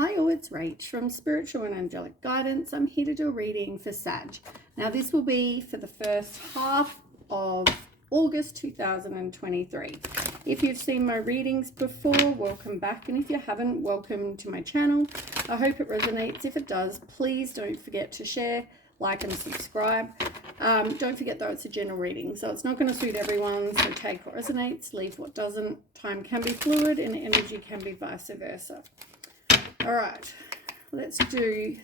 Hi all, it's Rach from Spiritual and Angelic Guidance. I'm here to do a reading for Sag. Now this will be for the first half of August 2023. If you've seen my readings before, welcome back. And if you haven't, welcome to my channel. I hope it resonates. If it does, please don't forget to share, like and subscribe. Don't forget though, it's a general reading, so it's not going to suit everyone. So take what resonates, leave what doesn't. Time can be fluid and energy can be vice versa. All right, let's do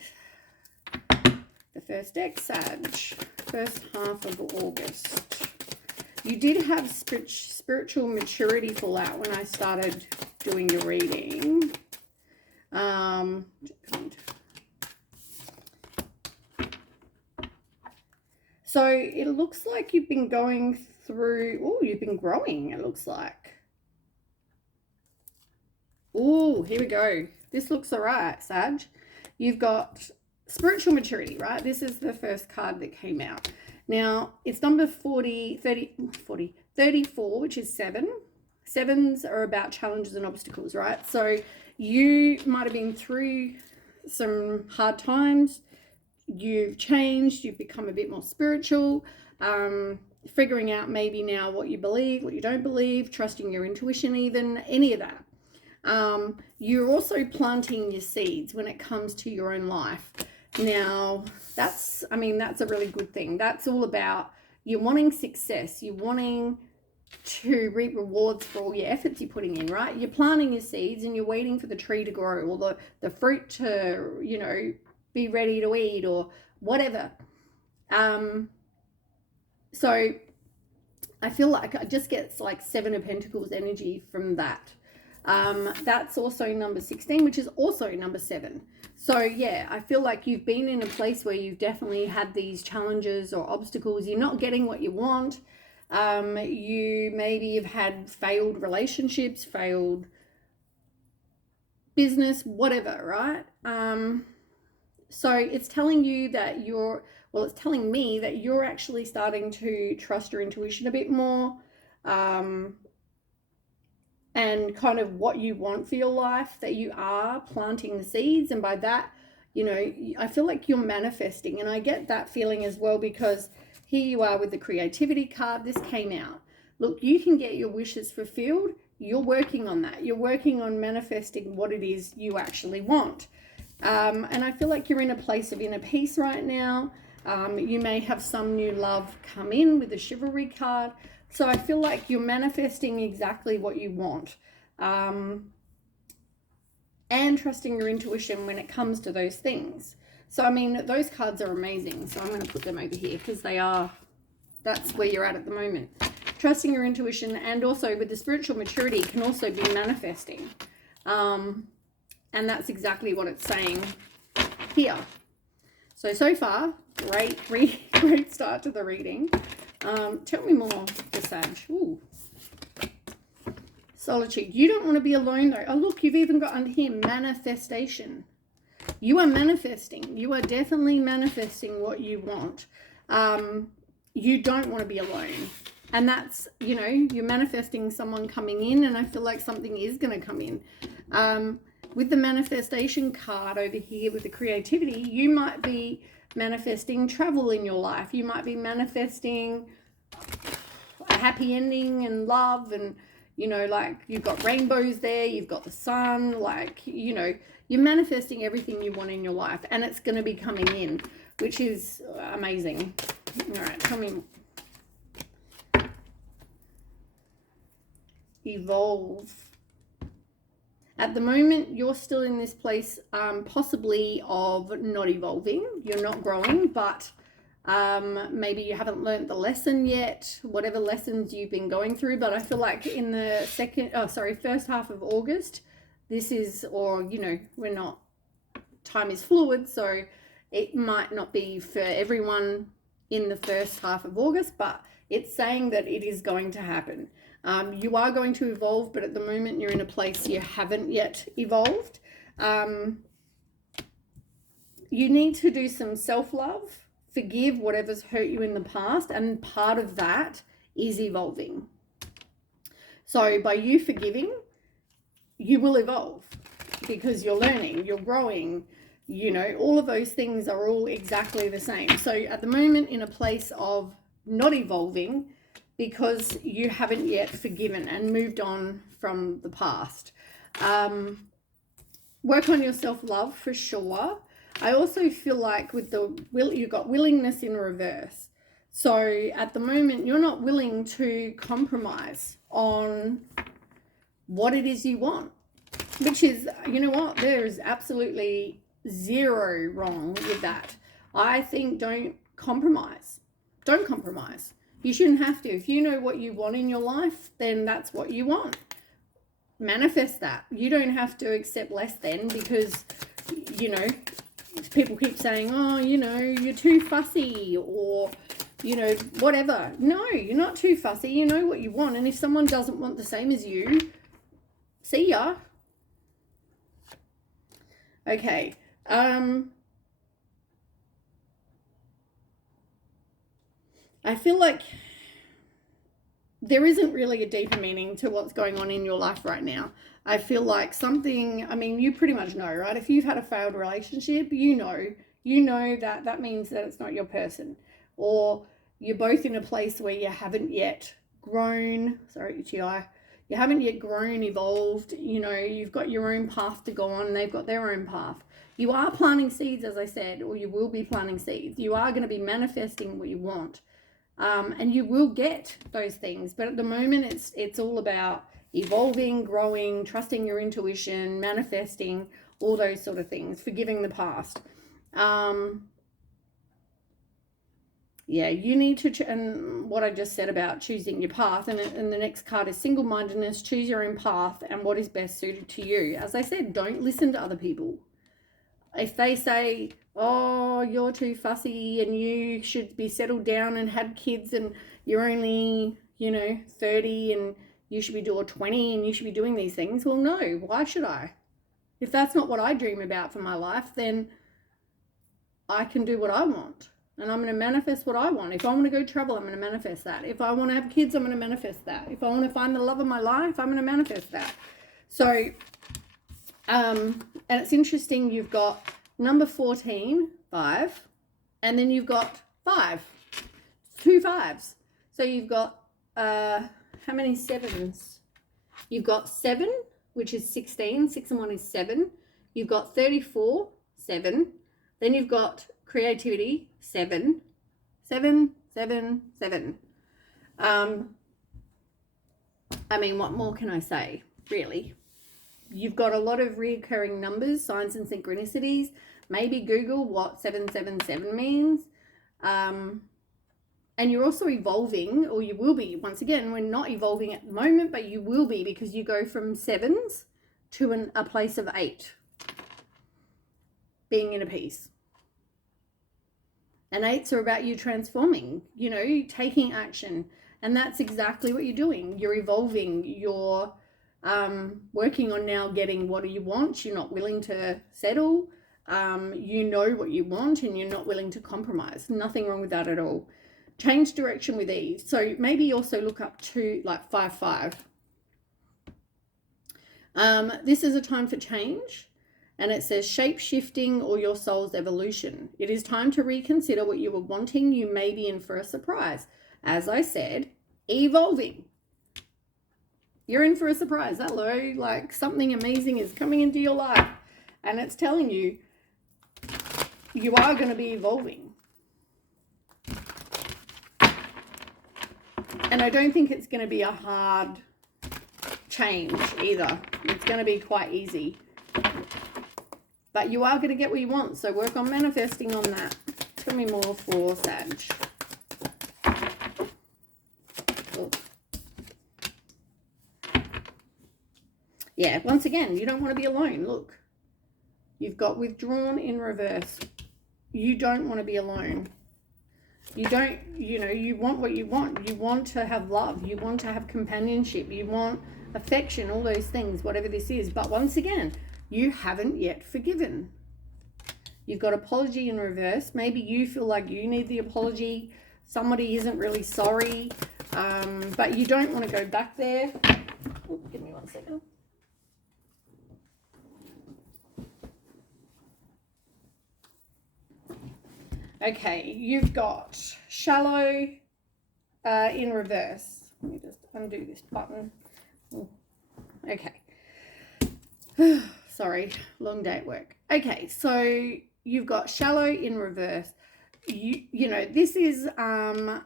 the first deck, Sag, first half of August. You did have spiritual maturity fall out when I started doing your reading. So it looks like you've been going through, you've been growing, it looks like. Here we go. This looks all right, Sag. You've got spiritual maturity, right? This is the first card that came out. Now, it's number 34, which is 7. 7s are about challenges and obstacles, right? So you might have been through some hard times. You've changed. You've become a bit more spiritual. Figuring out maybe now what you believe, what you don't believe, trusting your intuition even, any of that. You're also planting your seeds when it comes to your own life. Now, that's a really good thing. That's all about you're wanting success. You're wanting to reap rewards for all your efforts you're putting in, right? You're planting your seeds and you're waiting for the tree to grow or the fruit to, be ready to eat or whatever. So I feel like I just get like 7 of Pentacles energy from that. That's also number 16, which is also number 7. So yeah, I feel like you've been in a place where you've definitely had these challenges or obstacles. You're not getting what you want. You maybe have had failed relationships, failed business, whatever, right? So it's telling you that it's telling me that you're actually starting to trust your intuition a bit more. And kind of what you want for your life, that you are planting the seeds. And by that, I feel like you're manifesting. And I get that feeling as well because here you are with the creativity card. This came out. Look, you can get your wishes fulfilled. You're working on that. You're working on manifesting what it is you actually want. And I feel like you're in a place of inner peace right now. You may have some new love come in with the chivalry card. So I feel like you're manifesting exactly what you want. And trusting your intuition when it comes to those things. So, those cards are amazing. So I'm going to put them over here because that's where you're at the moment. Trusting your intuition and also with the spiritual maturity can also be manifesting. And that's exactly what it's saying here. So far, great start to the reading. Tell me more, Sag. Solitude. You don't want to be alone though. Oh, look, you've even got under here manifestation. You are manifesting. You are definitely manifesting what you want. You don't want to be alone. And that's, you're manifesting someone coming in, and I feel like something is going to come in. With the manifestation card over here with the creativity, you might be manifesting travel in your life. You might be manifesting a happy ending and love, and like you've got rainbows there, you've got the sun, like you're manifesting everything you want in your life, and it's going to be coming in, which is amazing. All right, tell me. Evolve. At the moment, you're still in this place possibly of not evolving. You're not growing, but maybe you haven't learned the lesson yet, whatever lessons you've been going through. But I feel like in the first half of August, time is fluid, so it might not be for everyone in the first half of August, but it's saying that it is going to happen. You are going to evolve, but at the moment you're in a place you haven't yet evolved. You need to do some self-love, forgive whatever's hurt you in the past, and part of that is evolving. So by you forgiving, you will evolve. because you're learning, you're growing, you know, all of those things are all exactly the same. So at the moment in a place of not evolving because you haven't yet forgiven and moved on from the past. Work on your self-love for sure. I also feel like with the you've got willingness in reverse. So at the moment, you're not willing to compromise on what it is you want, which is, you know what, there is absolutely zero wrong with that. I think don't compromise. Don't compromise. You shouldn't have to. If you know what you want in your life, then that's what you want. Manifest that. You don't have to accept less than because, you know, people keep saying, oh, you know, you're too fussy or, you know, whatever. No, you're not too fussy. You know what you want. And if someone doesn't want the same as you, see ya. Okay. I feel like there isn't really a deeper meaning to what's going on in your life right now. I feel like something, I mean, you pretty much know, right? If you've had a failed relationship, you know that that means that it's not your person. Or you're both in a place where you haven't yet grown, sorry, UTI, you haven't yet grown, evolved, you know, you've got your own path to go on, they've got their own path. You are planting seeds, as I said, or you will be planting seeds. You are going to be manifesting what you want. And you will get those things. But at the moment, it's all about evolving, growing, trusting your intuition, manifesting, all those sort of things, forgiving the past. Yeah, you need to, and what I just said about choosing your path, and the next card is single-mindedness, choose your own path and what is best suited to you. As I said, don't listen to other people. If they say, oh, you're too fussy and you should be settled down and had kids and you're only, you know, 30 and you should be doing 20 and you should be doing these things. Well, no, why should I? If that's not what I dream about for my life, then I can do what I want. And I'm going to manifest what I want. If I want to go travel, I'm going to manifest that. If I want to have kids, I'm going to manifest that. If I want to find the love of my life, I'm going to manifest that. So, and it's interesting, you've got number 14, 5, and then you've got 5, 2 5s. So you've got, how many 7s? You've got 7, which is 16, 6 and 1 is 7. You've got 34, 7. Then you've got creativity, 7, 7, 7, 7. I mean, what more can I say, really? You've got a lot of reoccurring numbers, signs and synchronicities. Maybe Google what 777 means. And you're also evolving, or you will be. Once again, we're not evolving at the moment, but you will be because you go from 7s to a place of 8. Being in a peace. And 8s are about you transforming, you know, taking action. And that's exactly what you're doing. You're evolving. You're working on now getting what do you want. You're not willing to settle. You know what you want and you're not willing to compromise. Nothing wrong with that at all. Change direction with ease. So maybe also look up to like 5, 5. This is a time for change. And it says shape-shifting or your soul's evolution. It is time to reconsider what you were wanting. You may be in for a surprise. As I said, evolving. You're in for a surprise. Hello, like something amazing is coming into your life. And it's telling you, you are going to be evolving. And I don't think it's going to be a hard change either. It's going to be quite easy. But you are going to get what you want, so work on manifesting on that. Tell me more for Sag. Oh. Yeah, once again, you don't want to be alone. Look, you've got withdrawn in reverse. You don't want to be alone. You don't, you know, you want what you want. You want to have love. You want to have companionship. You want affection, all those things, whatever this is. But once again, you haven't yet forgiven. You've got apology in reverse. Maybe you feel like you need the apology. Somebody isn't really sorry, but you don't want to go back there. Oh, give me 1 second. Okay, you've got shallow in reverse. Let me just undo this button. Okay. Sorry, long day at work. Okay, so you've got shallow in reverse. You know, this is a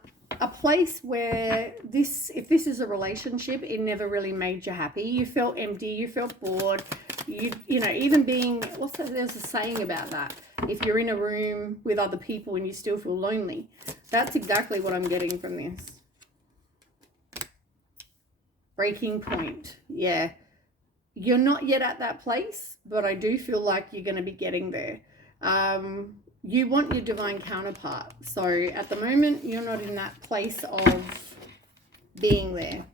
place where if this is a relationship, it never really made you happy. You felt empty, you felt bored. You know, even being, there's a saying about that. If you're in a room with other people and you still feel lonely, that's exactly what I'm getting from this. Breaking point. Yeah. You're not yet at that place, but I do feel like you're going to be getting there. You want your divine counterpart. So at the moment, you're not in that place of being there.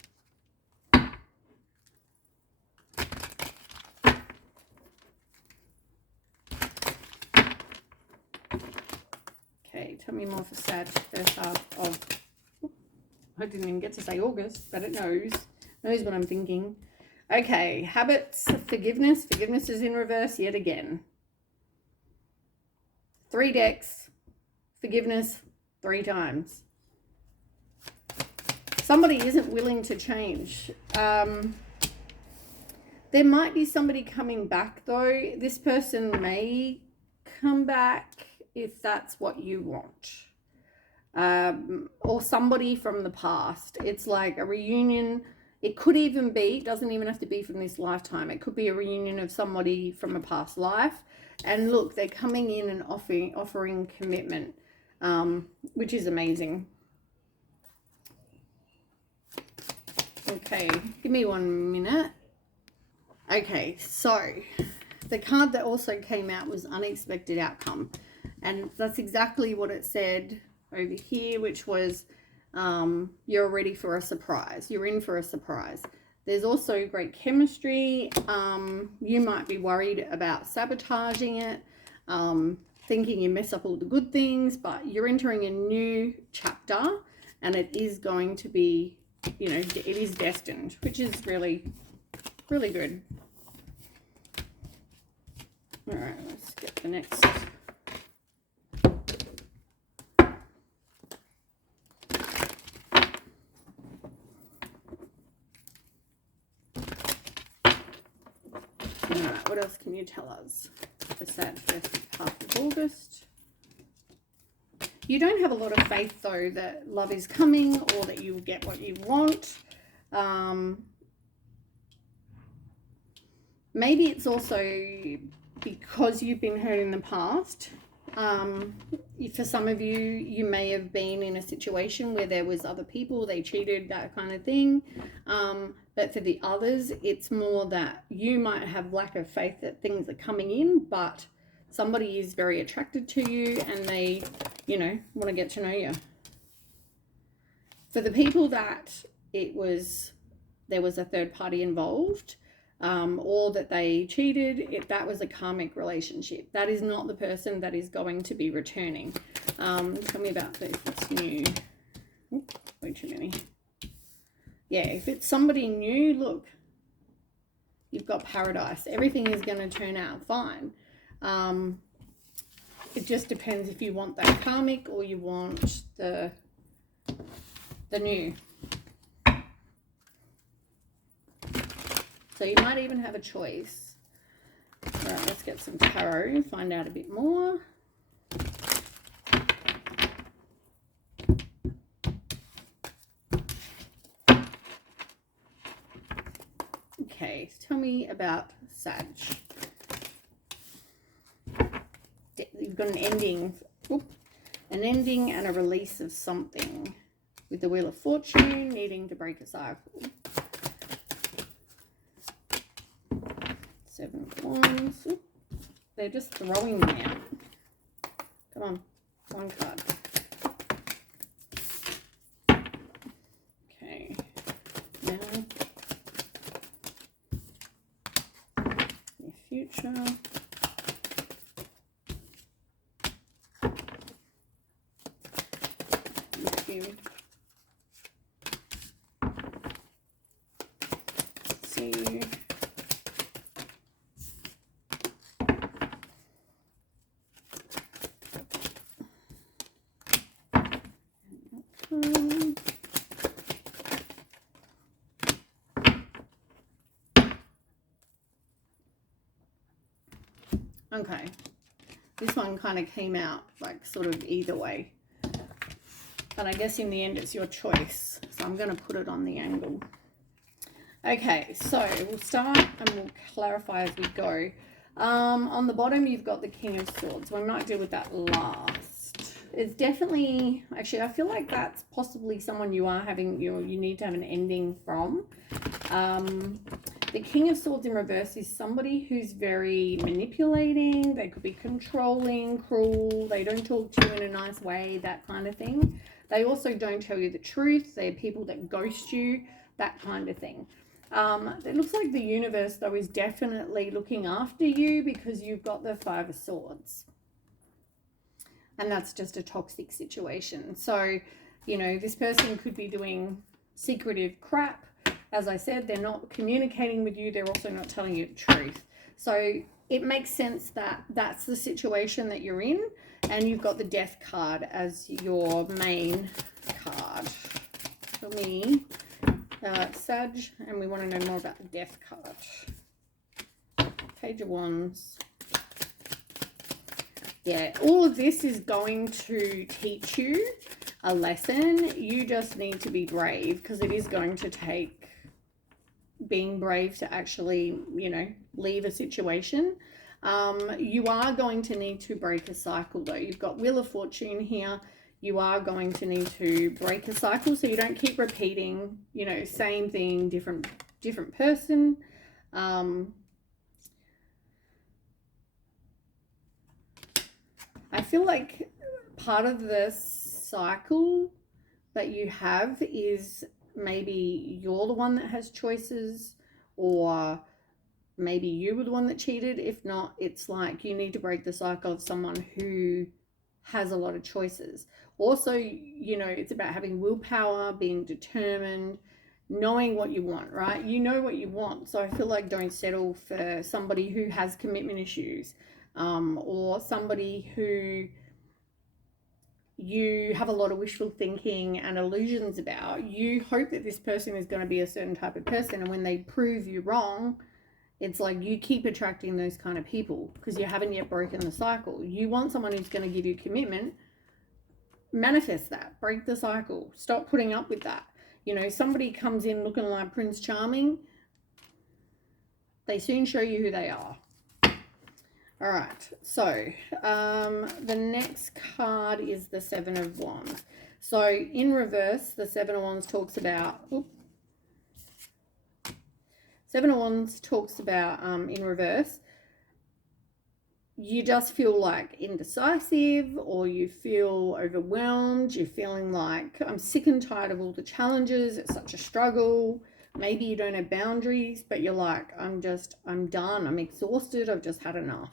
Okay, tell me more for Sag, first half of, I didn't even get to say August, but it knows what I'm thinking. Okay, habits, forgiveness. Forgiveness is in reverse yet again. 3 decks, forgiveness 3 times. Somebody isn't willing to change. There might be somebody coming back though. This person may come back if that's what you want. Or somebody from the past. It's like a reunion. It could even be, it doesn't even have to be from this lifetime. It could be a reunion of somebody from a past life. And look, they're coming in and offering commitment, which is amazing. Okay, give me 1 minute. Okay, so the card that also came out was unexpected outcome. And that's exactly what it said over here, which was you're ready for a surprise. You're in for a surprise. There's also great chemistry. You might be worried about sabotaging it, thinking you mess up all the good things, but you're entering a new chapter and it is going to be, you know, it is destined, which is really, really good. All right, let's get the next. Alright, what else can you tell us for that first half of August? You don't have a lot of faith, though, that love is coming or that you'll get what you want. Maybe it's also because you've been hurt in the past. For some of you, you may have been in a situation where there was other people, they cheated, that kind of thing. But for the others, it's more that you might have lack of faith that things are coming in, but somebody is very attracted to you and they, you know, want to get to know you. For the people that there was a third party involved, or that they cheated, that was a karmic relationship. That is not the person that is going to be returning. Tell me about this. It's new. Oops, way too many. Yeah, if it's somebody new, look, you've got paradise. Everything is going to turn out fine. It just depends if you want that karmic or you want the new. So you might even have a choice. All right, let's get some tarot and find out a bit more. Okay, tell me about Sag. You've got an ending. An ending and a release of something. With the Wheel of Fortune, needing to break a cycle. 7 of Wands. They're just throwing me out. Come on, 1 card. Okay, now your future. See. Okay. This one kind of came out like sort of either way. But I guess in the end it's your choice. So I'm going to put it on the angle. Okay, so we'll start and we'll clarify as we go. On the bottom you've got the King of Swords. We might deal with that last. It's definitely, actually I feel like that's possibly someone you are having, you need to have an ending from. The King of Swords in reverse is somebody who's very manipulating. They could be controlling, cruel. They don't talk to you in a nice way, that kind of thing. They also don't tell you the truth. They're people that ghost you, that kind of thing. It looks like the universe, though, is definitely looking after you because you've got the Five of Swords. And that's just a toxic situation. So, you know, this person could be doing secretive crap. As I said, they're not communicating with you. They're also not telling you the truth. So it makes sense that that's the situation that you're in. And you've got the Death card as your main card for me, Sag. And we want to know more about the Death card. Page of Wands. Yeah, all of this is going to teach you a lesson. You just need to be brave because it is going to take being brave to actually, you know, leave a situation. You are going to need to break a cycle though. You've got Wheel of Fortune here. You are going to need to break a cycle so you don't keep repeating, you know, same thing, different person. I feel like part of this cycle that you have is maybe you're the one that has choices, or maybe you were the one that cheated. If not, it's like you need to break the cycle of someone who has a lot of choices. Also, you know, it's about having willpower, being determined, knowing what you want, right? You know what you want. So I feel like don't settle for somebody who has commitment issues, or somebody who you have a lot of wishful thinking and illusions about. You hope that this person is going to be a certain type of person, and when they prove you wrong, it's like you keep attracting those kind of people because you haven't yet broken the cycle. You want someone who's going to give you commitment. Manifest that. Break the cycle. Stop putting up with that. You know, somebody comes in looking like Prince Charming, they soon show you who they are. All right, so the next card is the Seven of Wands. So in reverse, the Seven of Wands talks about, in reverse, you just feel like indecisive, or you feel overwhelmed. You're feeling like, I'm sick and tired of all the challenges. It's such a struggle. Maybe you don't have boundaries, but you're like, I'm done. I'm exhausted. I've just had enough.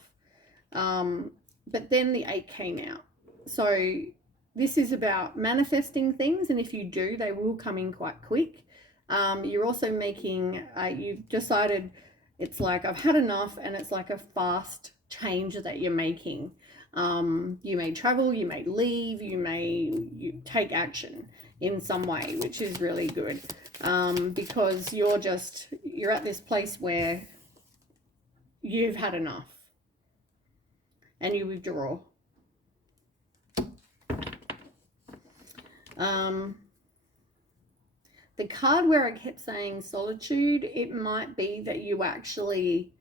But then the 8 came out. So this is about manifesting things, and if you do, they will come in quite quick. You're also making, you've decided it's like, I've had enough, and it's like a fast change that you're making. You may travel, you may leave, you take action in some way, which is really good, because you're at this place where you've had enough. And you withdraw. The card where I kept saying solitude, it might be that you actually,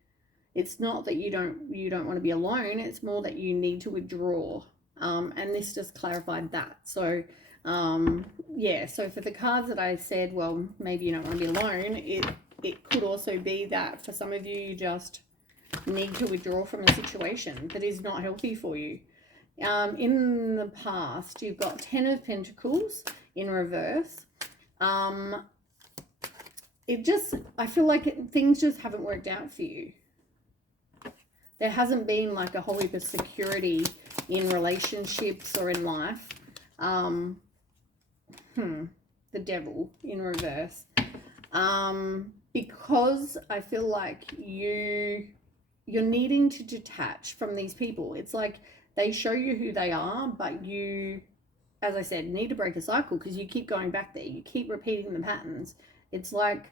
it's not that you don't want to be alone, it's more that you need to withdraw. And this just clarified that. So yeah, so for the cards that I said, well, maybe you don't want to be alone, it could also be that for some of you, you just need to withdraw from a situation that is not healthy for you. In the past, you've got 10 of Pentacles in reverse. I feel like things just haven't worked out for you. There hasn't been like a whole heap of security in relationships or in life. The Devil in reverse. Because I feel like you're needing to detach from these people. It's like they show you who they are, but you, as I said, need to break a cycle because you keep going back there. You keep repeating the patterns. It's like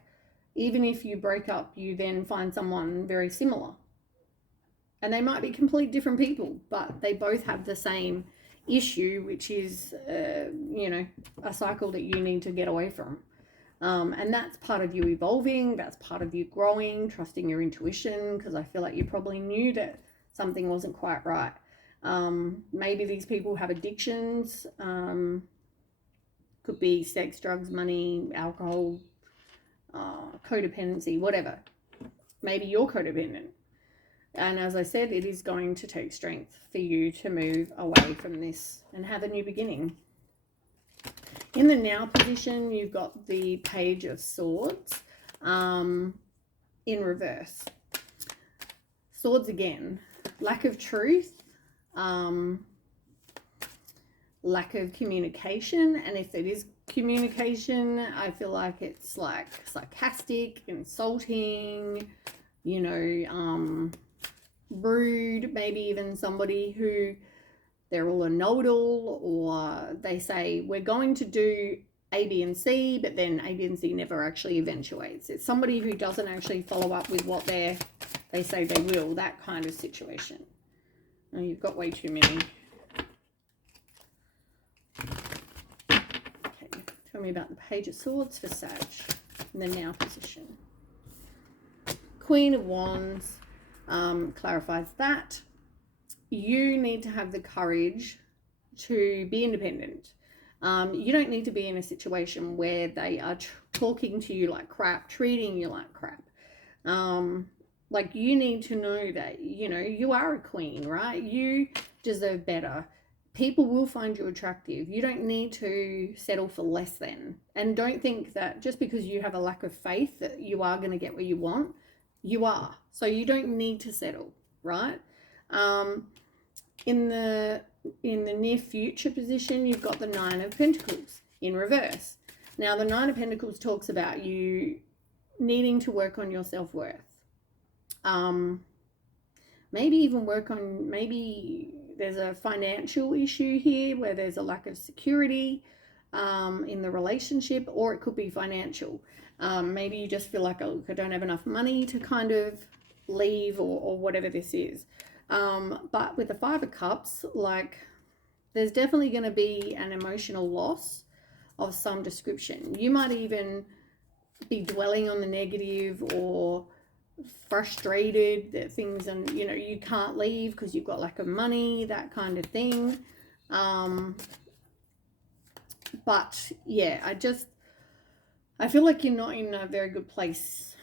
even if you break up, you then find someone very similar. And they might be completely different people, but they both have the same issue, which is, you know, a cycle that you need to get away from. And that's part of you evolving. That's part of you growing, trusting your intuition, because I feel like you probably knew that something wasn't quite right. Maybe these people have addictions. Could be sex, drugs, money, alcohol, codependency, whatever. Maybe you're codependent. And as I said, it is going to take strength for you to move away from this and have a new beginning. In the now position, you've got the Page of Swords in reverse. Swords again. Lack of truth, lack of communication. And if it is communication, I feel like it's like sarcastic, insulting, you know, rude, maybe even somebody who they're all a know-it-all, or they say we're going to do A, B, and C, but then A, B, and C never actually eventuates. It's somebody who doesn't actually follow up with what they say they will, that kind of situation. Oh, you've got way too many. Okay, tell me about the Page of Swords for Sag in the now position. Queen of Wands clarifies that you need to have the courage to be independent. You don't need to be in a situation where they are talking to you like crap, treating you like crap. Like, you need to know that, you know, you are a queen, right? You deserve better. People will find you attractive. You don't need to settle for less than. And don't think that just because you have a lack of faith that you are going to get what you want. You are. So you don't need to settle, right? In the near future position, you've got the Nine of Pentacles in reverse. Now, the Nine of Pentacles talks about you needing to work on your self-worth. Maybe even work on, maybe there's a financial issue here where there's a lack of security in the relationship, or it could be financial. Maybe you just feel like, oh, I don't have enough money to kind of leave, or whatever this is. But with the Five of Cups, like, there's definitely going to be an emotional loss of some description. You might even be dwelling on the negative or frustrated that things, and you know, you can't leave because you've got lack of money, that kind of thing. But yeah, I feel like you're not in a very good place,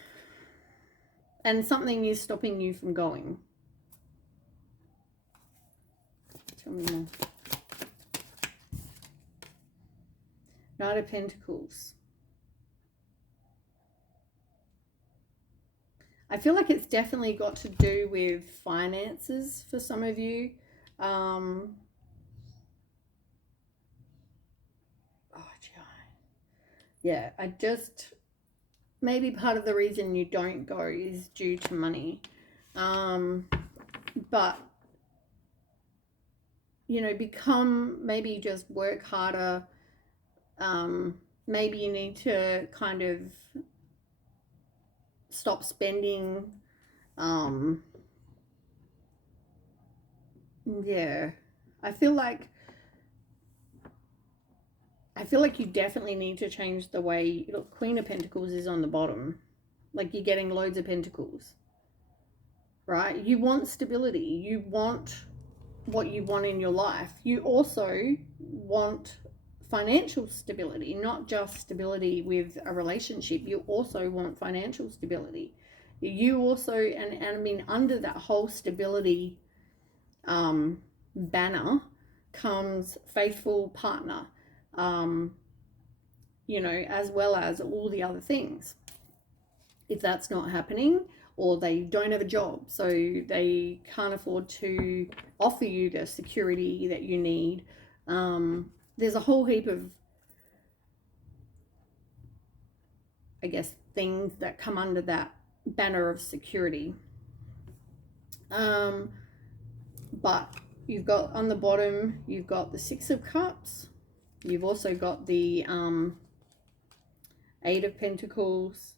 and something is stopping you from going. Tell me more. Knight of Pentacles. I feel like it's definitely got to do with finances for some of you. Yeah, maybe part of the reason you don't go is due to money. But, you know, maybe just work harder. Maybe you need to kind of stop spending. Yeah, I feel like you definitely need to change the way, look, Queen of Pentacles is on the bottom. Like, you're getting loads of pentacles, right? You want stability. You want what you want in your life. You also want financial stability, not just stability with a relationship. You also want financial stability. You also, and I mean, under that whole stability banner comes faithful partner, you know, as well as all the other things. If that's not happening, or they don't have a job, so they can't afford to offer you the security that you need, there's a whole heap of, I guess, things that come under that banner of security. But you've got on the bottom, you've got the Six of Cups. You've also got the Eight of Pentacles.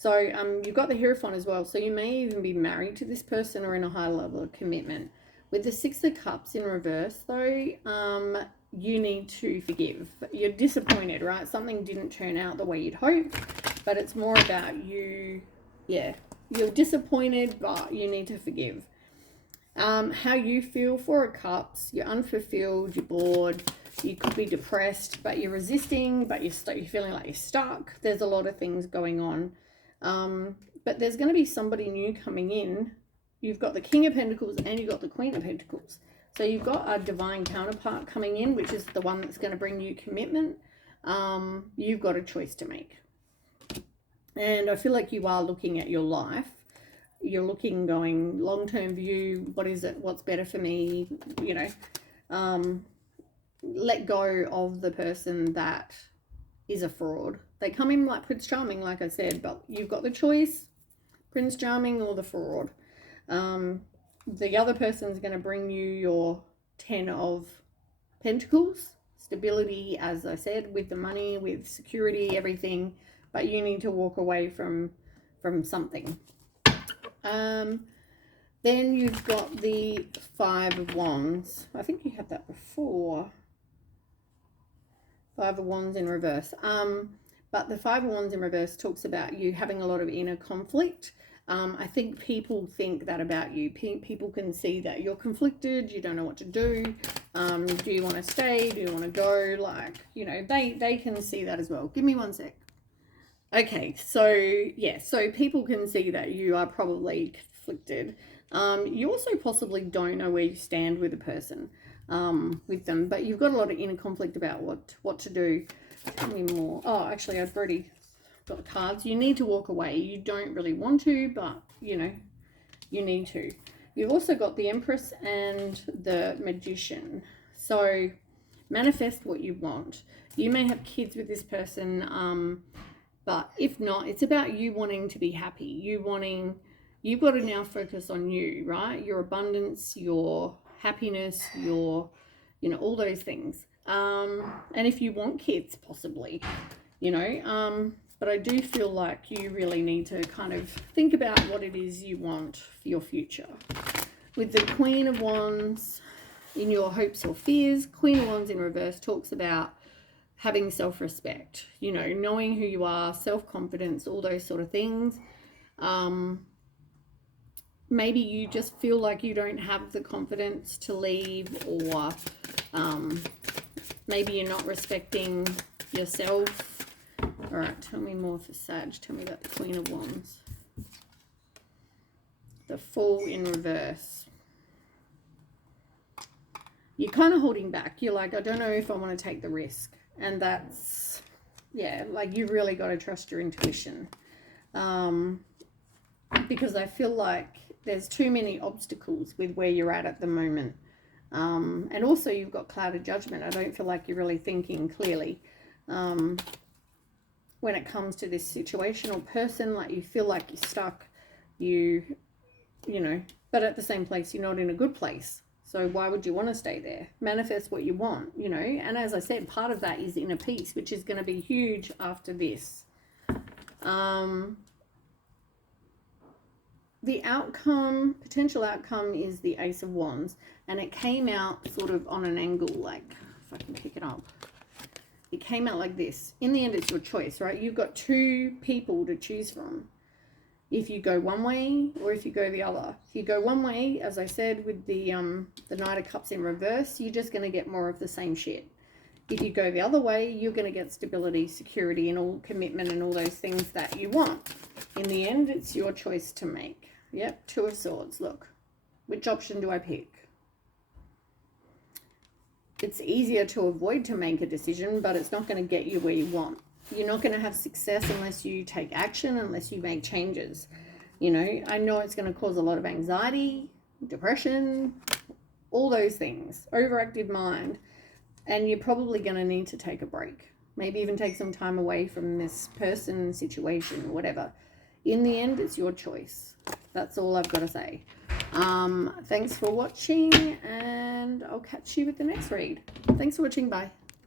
So you've got the Hierophant as well. So you may even be married to this person or in a high level of commitment. With the Six of Cups in reverse, though, you need to forgive. You're disappointed, right? Something didn't turn out the way you'd hoped, but it's more about you. Yeah, you're disappointed, but you need to forgive. How you feel, Four of Cups, you're unfulfilled, you're bored, you could be depressed, but you're resisting, but you're feeling like you're stuck. There's a lot of things going on. But there's going to be somebody new coming in. You've got the King of Pentacles and you've got the Queen of Pentacles. So you've got a divine counterpart coming in, which is the one that's going to bring you commitment. You've got a choice to make. And I feel like you are looking at your life. You're looking, going, long-term view, what is it? What's better for me? You know, let go of the person that is a fraud. They come in like Prince Charming, like I said, but you've got the choice, Prince Charming or the fraud. The other person's going to bring you your 10 of Pentacles, stability, as I said, with the money, with security, everything, but you need to walk away from something. Then you've got the Five of Wands. I think you had that before. Five of Wands in reverse. But the Five of Wands in reverse talks about you having a lot of inner conflict. I think people think that about you. People can see that you're conflicted. You don't know what to do. Do you want to stay? Do you want to go? Like, you know, they can see that as well. Give me one sec. Okay, so yeah, so people can see that you are probably conflicted. You also possibly don't know where you stand with a person, with them, but you've got a lot of inner conflict about what to do. Tell me more. Oh, actually, I've already got the cards. You need to walk away. You don't really want to, but you know, you need to. You've also got the Empress and the Magician. So manifest what you want. You may have kids with this person, but if not, it's about you wanting to be happy. You've got to now focus on you, right? Your abundance, your happiness, your, you know, all those things. And if you want kids, possibly, you know, but I do feel like you really need to kind of think about what it is you want for your future. With the Queen of Wands, in your hopes or fears, Queen of Wands in reverse talks about having self-respect, you know, knowing who you are, self-confidence, all those sort of things. Maybe you just feel like you don't have the confidence to leave, or maybe you're not respecting yourself. All right, tell me more for Sag. Tell me about the Queen of Wands. The Fool in reverse. You're kind of holding back. You're like, I don't know if I want to take the risk. And that's, yeah, like you've really got to trust your intuition. Because I feel like there's too many obstacles with where you're at the moment. And also you've got clouded judgment. I don't feel like you're really thinking clearly when it comes to this situation or person. Like you feel like you're stuck, you know, but at the same place, you're not in a good place. So why would you want to stay there? Manifest what you want, you know. And as I said, part of that is inner peace, which is going to be huge after this. The outcome, potential outcome, is the Ace of Wands. And it came out sort of on an angle, like, if I can pick it up. It came out like this. In the end, it's your choice, right? You've got two people to choose from. If you go one way or if you go the other. If you go one way, as I said, with the Knight of Cups in reverse, you're just going to get more of the same shit. If you go the other way, you're going to get stability, security, and all commitment and all those things that you want. In the end, it's your choice to make. Yep, Two of Swords. Look, which option do I pick? It's easier to avoid to make a decision, but it's not going to get you where you want. You're not going to have success unless you take action, unless you make changes. You know, I know it's going to cause a lot of anxiety, depression, all those things, overactive mind, and you're probably going to need to take a break. Maybe even take some time away from this person, situation, whatever. In the end, it's your choice. That's all I've got to say. Thanks for watching, and I'll catch you with the next read. Thanks for watching. Bye.